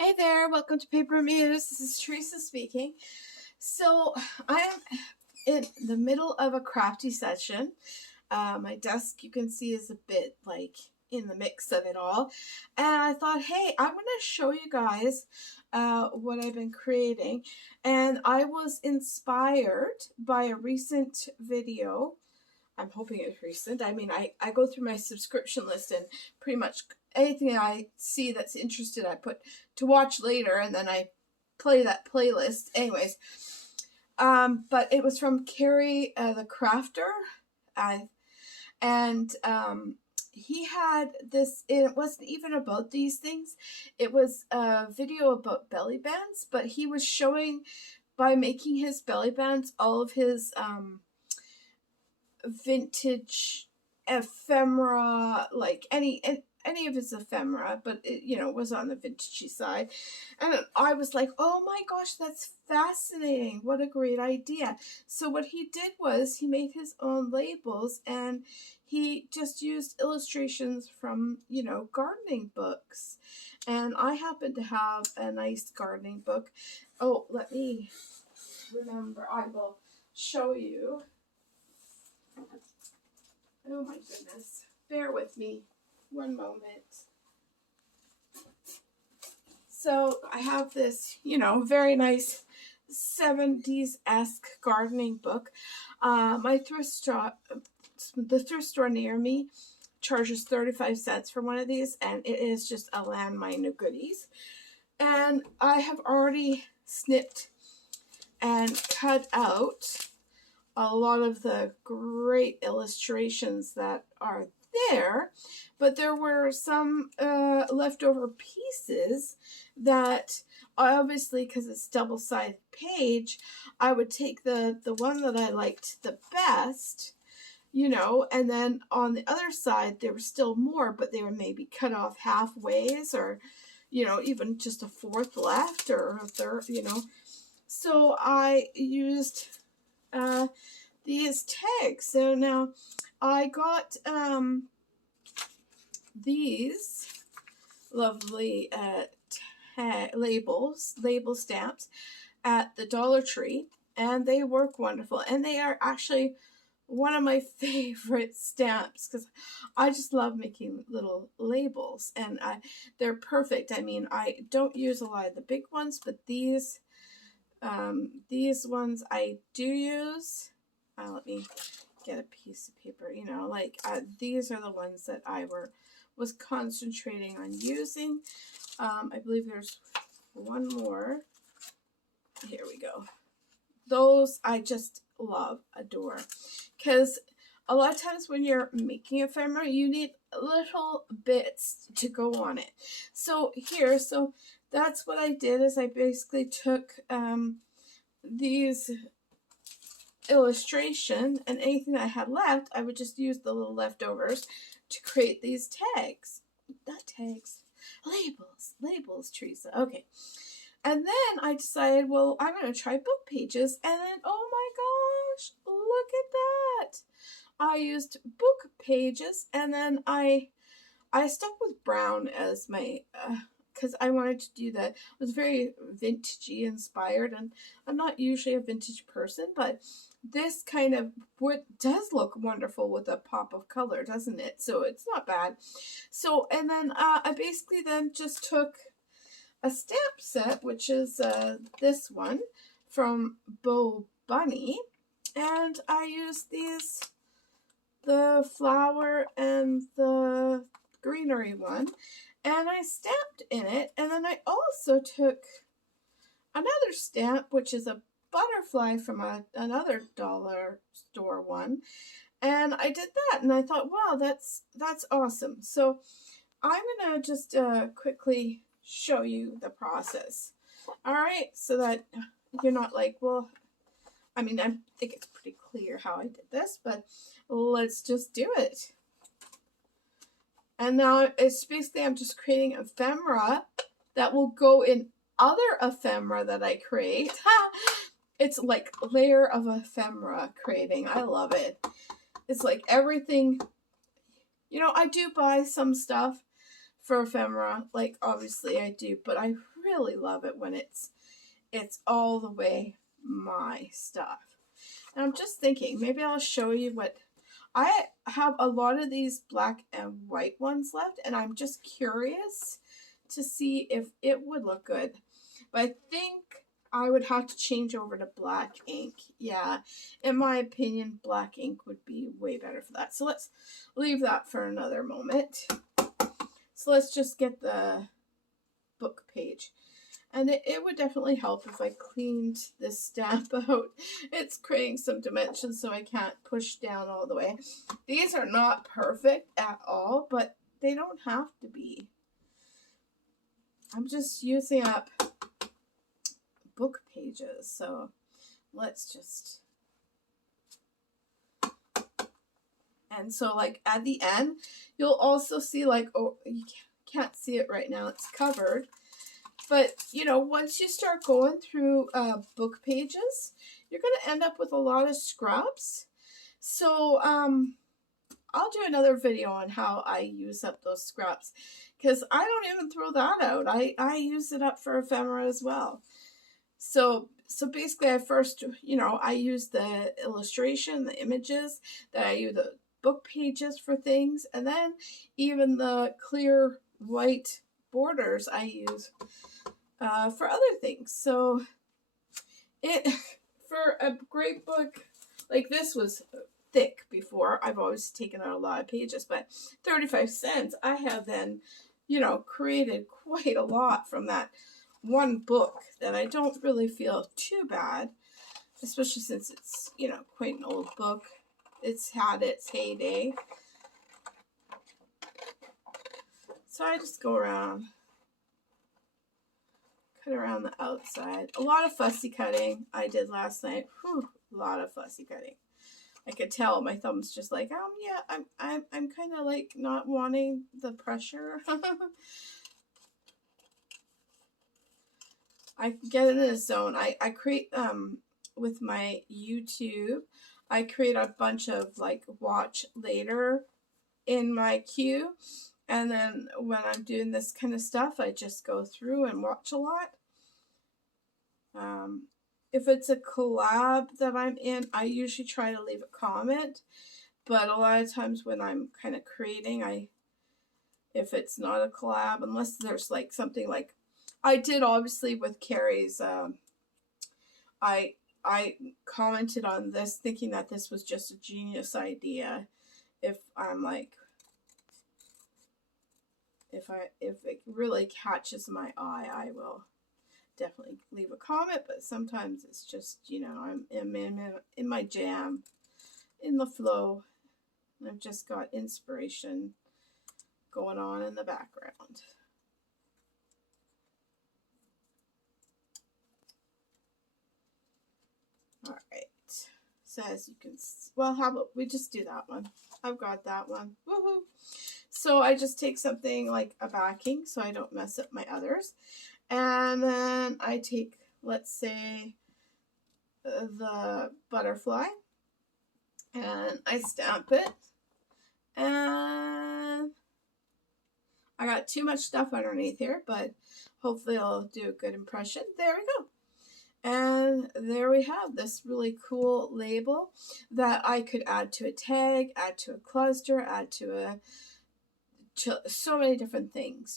Hey there, welcome to Paper Muse. This is Teresa speaking. So I am in the middle of a crafty session. My desk, you can see, is a bit like in the mix of it all. And I thought, hey, I'm going to show you guys what I've been creating. And I was inspired by a recent video. I'm hoping it's recent. I mean, I go through my subscription list and pretty much anything I see that's interested, I put to watch later, and then I play that playlist. Anyways, but it was from Ceri the Crafter. And he had this, it wasn't even about these things. It was a video about belly bands, but he was showing by making his belly bands all of his vintage ephemera, like any of his ephemera, but it was on the vintagey side. And I was like, oh my gosh, that's fascinating, what a great idea. So what he did was he made his own labels, and he just used illustrations from gardening books. And I happen to have a nice gardening book. Oh, let me remember, I will show you. Oh my goodness. Bear with me one moment. So I have this, very nice 70s-esque gardening book. The thrift store near me charges 35 cents for one of these, and it is just a landmine of goodies. And I have already snipped and cut out a lot of the great illustrations that are there, but there were some leftover pieces that obviously, because it's double-sided page, I would take the one that I liked the best, and then on the other side there were still more, but they were maybe cut off halfways, or even just a fourth left, or a third. So I used these tags. So now I got these lovely label stamps at the Dollar Tree, and they work wonderful, and they are actually one of my favorite stamps because I just love making little labels, and they're perfect. I mean, I don't use a lot of the big ones, but these ones I do use. Let me get a piece of paper. These are the ones that I was concentrating on using. I believe there's one more. Here we go. Those I just love, adore, because a lot of times when you're making ephemera, you need little bits to go on it. So that's what I did, is I basically took these illustration, and anything I had left, I would just use the little leftovers to create these tags. Not tags, labels, Teresa. Okay. And then I decided, well, I'm going to try book pages, and then, oh my gosh, look at that. I used book pages, and then I stuck with brown as my because I wanted to do that. It was very vintagey inspired, and I'm not usually a vintage person, but this kind of does look wonderful with a pop of color, doesn't it? So it's not bad. So, and then I basically then just took a stamp set, which is this one from Bo Bunny, and I used the flower and the greenery one, and I stamped in it. And then I also took another stamp, which is a butterfly from another dollar store one, and I did that, and I thought, wow, that's awesome. So I'm gonna just quickly show you the process. All right, so that you're not like, well, I mean, I think it's pretty clear how I did this, but let's just do it. And now it's basically, I'm just creating ephemera that will go in other ephemera that I create. It's like layer of ephemera creating. I love it. It's like everything. I do buy some stuff for ephemera, like obviously I do, but I really love it when it's all the way my stuff. And I'm just thinking, maybe I'll show you what I have. A lot of these black and white ones left, and I'm just curious to see if it would look good. But I think I would have to change over to black ink. Yeah, in my opinion, black ink would be way better for that. So let's leave that for another moment. So let's just get the book page. And it would definitely help if I cleaned this stamp out. It's creating some dimensions so I can't push down all the way. These are not perfect at all, but they don't have to be. I'm just using up book pages, so let's just... And so like at the end, you'll also see like, oh, you can't see it right now, it's covered. But, you know, once you start going through book pages, you're going to end up with a lot of scraps. So I'll do another video on how I use up those scraps, because I don't even throw that out. I use it up for ephemera as well. So basically, I first, you know, I use the illustration, the images, then I use the book pages for things, and then even the clear white borders I use for other things. So for a great book like this was thick before. I've always taken out a lot of pages, but 35 cents, I have then, you know, created quite a lot from that one book that I don't really feel too bad, especially since it's, you know, quite an old book. It's had its heyday. So I just go around, cut around the outside. A lot of fussy cutting I did last night. Whew, a lot of fussy cutting. I could tell my thumb's just like, yeah, I'm kind of like not wanting the pressure. I get in a zone. I create with my YouTube, I create a bunch of like watch later in my queue. And then when I'm doing this kind of stuff, I just go through and watch a lot. If it's a collab that I'm in, I usually try to leave a comment. But a lot of times when I'm kind of creating, if it's not a collab, unless there's like something like I did obviously with Ceri's, I commented on this thinking that this was just a genius idea. If I'm like, if it really catches my eye, I will definitely leave a comment. But sometimes it's just, you know, I'm in my jam, in the flow. I've just got inspiration going on in the background. All right. So as you can, well, how about we just do that one? I've got that one. Woohoo! So I just take something like a backing so I don't mess up my others. And then I take, let's say, the butterfly, and I stamp it. And I got too much stuff underneath here, but hopefully I'll do a good impression. There we go. And there we have this really cool label that I could add to a tag, add to a cluster, add to so many different things.